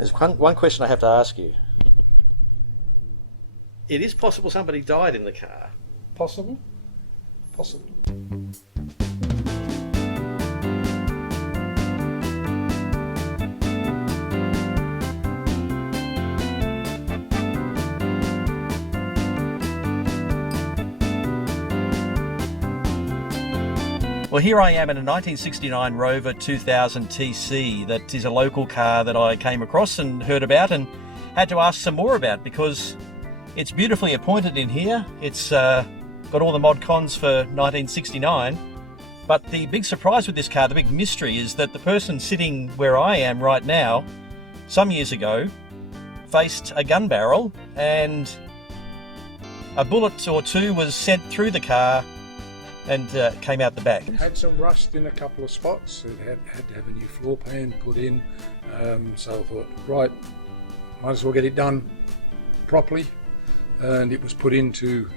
There's one question I have to ask you. It is possible somebody died in the car. Possible? Possible. Well, here I am in a 1969 Rover 2000 TC. That is a local car that I came across and heard about and had to ask some more about because it's beautifully appointed in here. It's got all the mod cons for 1969. But the big surprise with this car, the big mystery, is that the person sitting where I am right now, some years ago, faced a gun barrel and a bullet or two was sent through the car and came out the back. It had some rust in a couple of spots. It had to have a new floor pan put in. So I thought, right, might as well get it done properly. And it was put into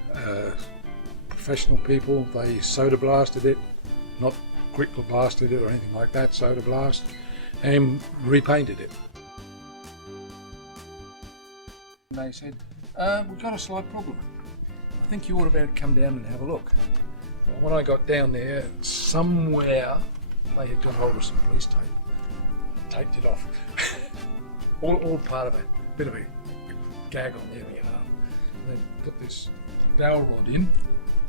professional people. They soda blasted it, not quickly blasted it or anything like that, soda blast, and repainted it. And they said, we've got a slight problem. I think you ought to better come down and have a look. Well, when I got down there, somewhere they had got hold of some police tape, taped it off. all part of a bit of a gag on their behalf. And they put this dowel rod in.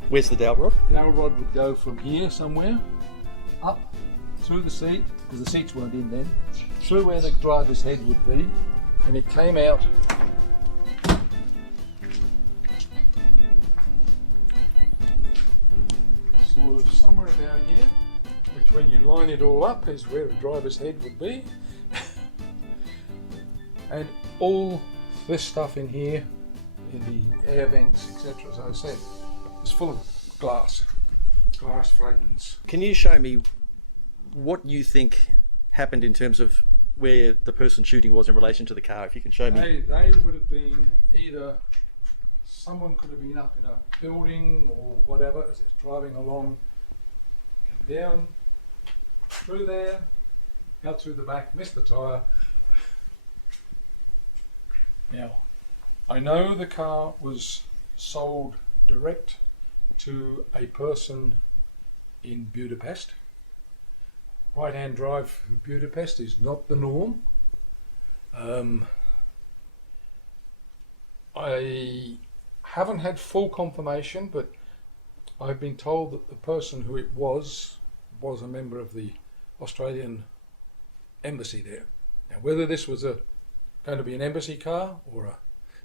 Where's the dowel rod? Dowel rod would go from here somewhere, up through the seat, because the seats weren't in then, through where the driver's head would be, and it came out sort of somewhere about here, which when you line it all up is where the driver's head would be. And all this stuff in here, in the air vents, etc., as I said, is full of glass fragments. Can you show me what you think happened in terms of where the person shooting was in relation to the car? If you can show me. They would have been either, someone could have been up in a building or whatever as it's driving along, come down through there, out through the back, missed the tyre. Now, I know the car was sold direct to a person in Budapest. Right-hand drive through Budapest is not the norm. I haven't had full confirmation, but I've been told that the person who it was a member of the Australian embassy there. Now, whether this was going to be an embassy car or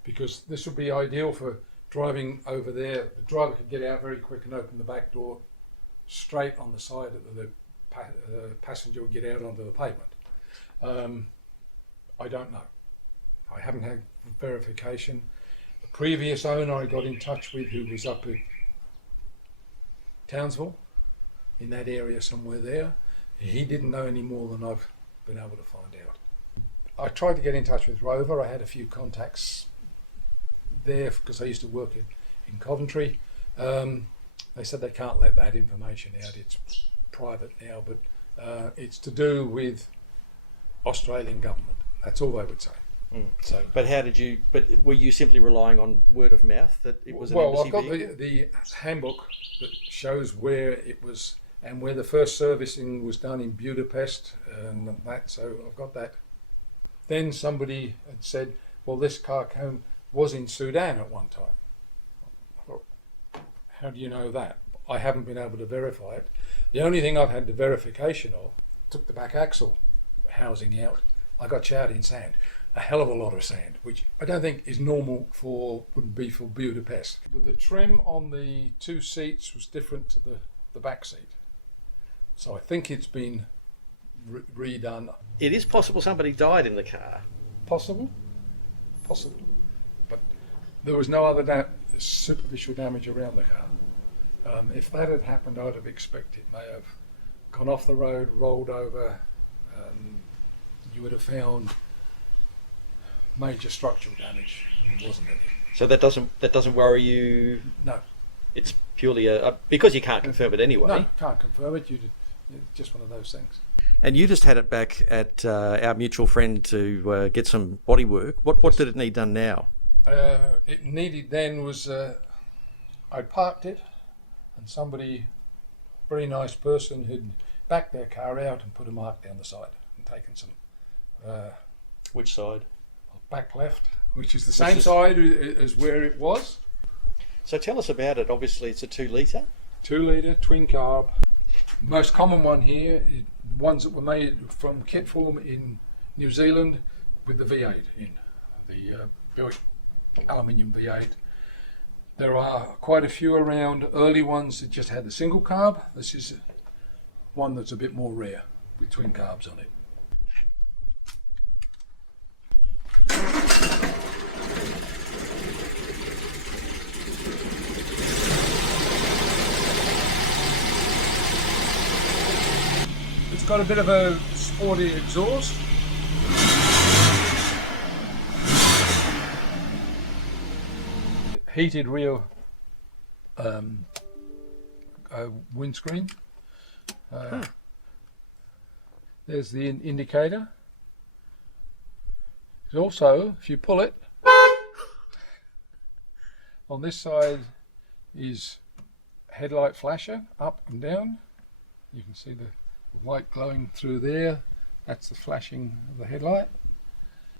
because this would be ideal for driving over there. The driver could get out very quick and open the back door straight on the side of the passenger would get out onto the pavement. I don't know. I haven't had verification. The previous owner I got in touch with, who was up at Townsville, in that area somewhere there, he didn't know any more than I've been able to find out. I tried to get in touch with Rover. I had a few contacts there because I used to work in Coventry. They said they can't let that information out. It's private now, but it's to do with Australian government. That's all they would say. Mm. So, but how did you? But were you simply relying on word of mouth that it was an well, embassy I've got the handbook that shows where it was and where the first servicing was done in Budapest and that. So I've got that. Then somebody had said, "Well, this car was in Sudan at one time." I thought, how do you know that? I haven't been able to verify it. The only thing I've had the verification of, took the back axle housing out. I got showered in sand. A hell of a lot of sand, which I don't think is normal wouldn't be for Budapest. But the trim on the two seats was different to the back seat. So I think it's been redone. It is possible somebody died in the car. Possible. But there was no other superficial damage around the car. If that had happened, I'd have expected it may have gone off the road, rolled over. You would have found major structural damage. There wasn't any. So that doesn't worry you? No. It's purely because you can't confirm it anyway. No, can't confirm it. It's just one of those things. And you just had it back at our mutual friend to get some body work. What did it need done now? It needed then was I parked it, and somebody, very nice person, had backed their car out and put a mark down the side and taken some. Which side? Back left, which is the same side as where it was. So tell us about it. Obviously, it's a 2 litre. 2 litre twin carb. Most common one here is ones that were made from kit form in New Zealand with the V8 in, the Buick aluminium V8. There are quite a few around, early ones that just had the single carb. This is one that's a bit more rare with twin carbs on it. It's got a bit of a sporty exhaust. Heated rear windscreen. There's the indicator. There's also, if you pull it, on this side is headlight flasher, up and down. You can see the light glowing through there. That's the flashing of the headlight.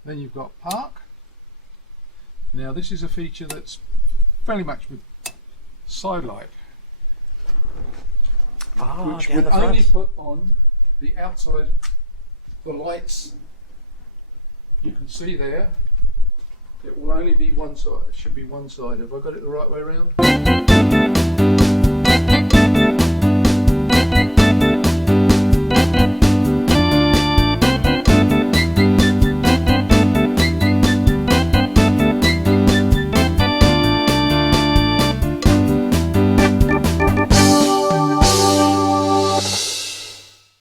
Then you've got park. Now this is a feature that's fairly much with side light, which would only put on the outside, the lights. You can see there, it will only be one side. It should be one side. Have I got it the right way around?